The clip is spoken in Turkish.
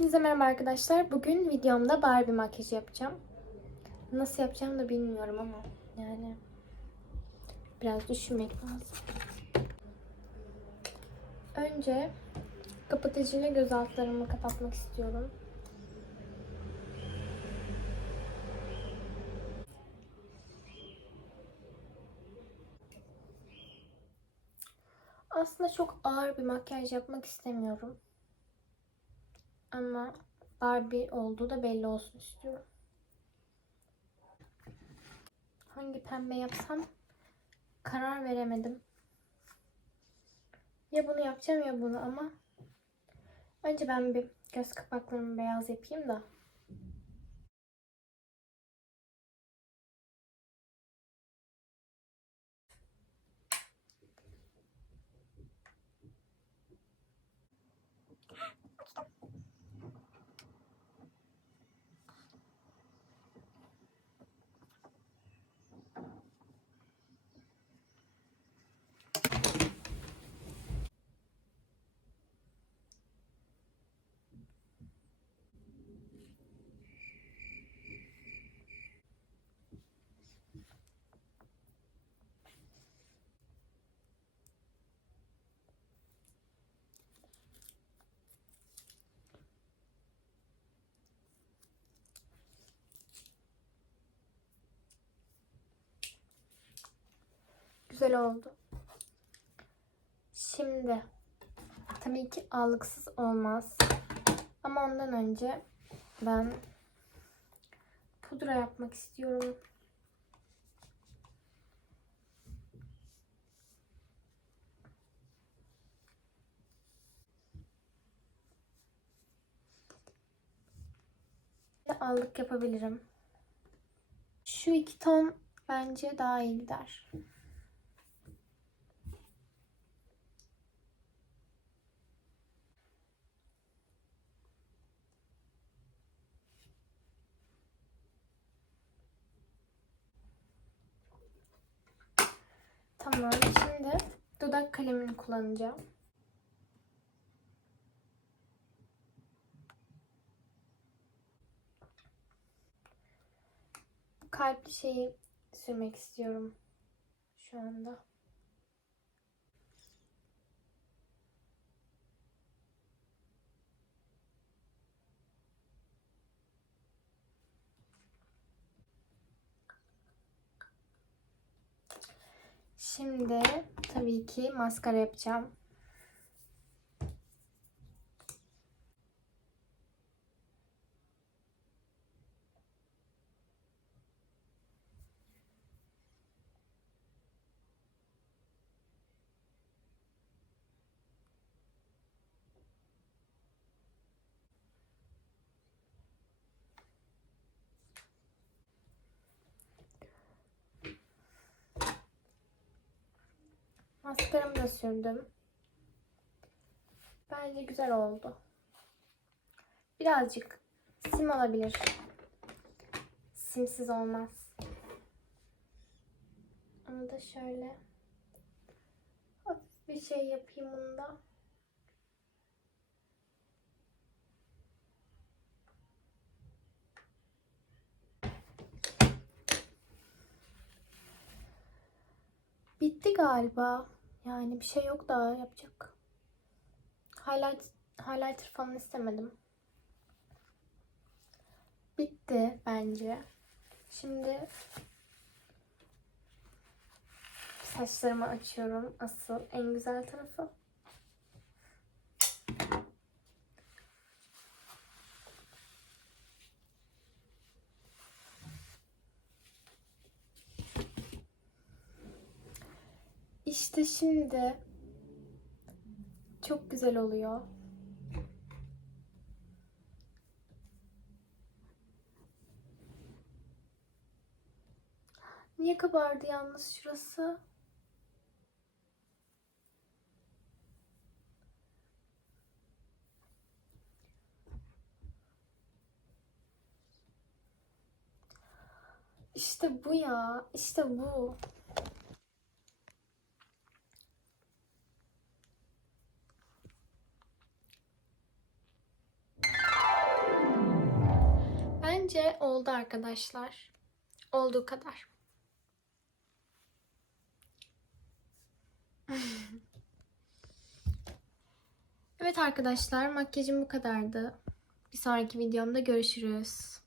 Hepinize merhaba arkadaşlar. Bugün videomda Barbie makyajı yapacağım. Nasıl yapacağım da bilmiyorum ama yani biraz düşünmek lazım. Önce kapatıcıyla göz altlarımı kapatmak istiyorum. Aslında çok ağır bir makyaj yapmak istemiyorum. Ama Barbie olduğu da belli olsun istiyorum. Hangi pembe yapsam karar veremedim. Ya bunu yapacağım ya bunu ama önce ben bir göz kapaklarımı beyaz yapayım da. Güzel oldu. Şimdi tabii ki allıksız olmaz. Ama ondan önce ben pudra yapmak istiyorum. Allık yapabilirim. Şu iki ton bence daha iyi gider. Tamam. Şimdi dudak kalemini kullanacağım. Kalpli şeyi sürmek istiyorum şu anda. Şimdi tabii ki maskara yapacağım. Maskaramı da sürdüm. Bence güzel oldu. Birazcık sim olabilir. Simsiz olmaz. Onu da şöyle hafif bir şey yapayım bunda. Bitti galiba. Yani bir şey yok daha yapacak. Highlight, highlighter falan istemedim. Bitti bence. Şimdi saçlarımı açıyorum. Asıl en güzel tarafı. İşte şimdi çok güzel oluyor. Niye kabardı yalnız şurası? İşte bu ya. İşte bu. Bence oldu arkadaşlar. Olduğu kadar. Evet arkadaşlar makyajım bu kadardı. Bir sonraki videomda görüşürüz.